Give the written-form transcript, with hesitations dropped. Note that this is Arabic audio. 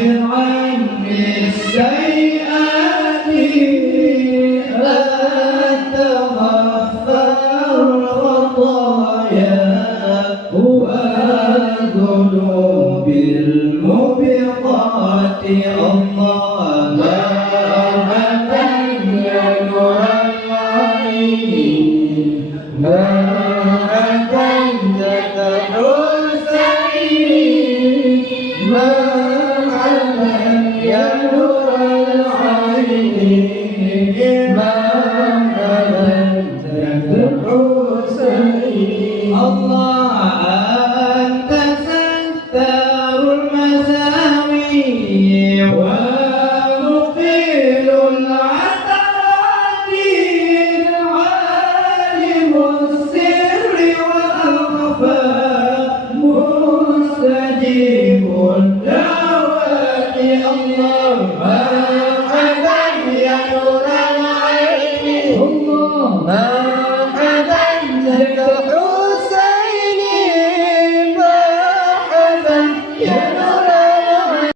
عني السيئات أنت غفار الخطايا والذنوب الموبقات الله لا أبدا يا نور العين ما أتيت حسين ما أتيت يا نور العين ما أتيت حسين الله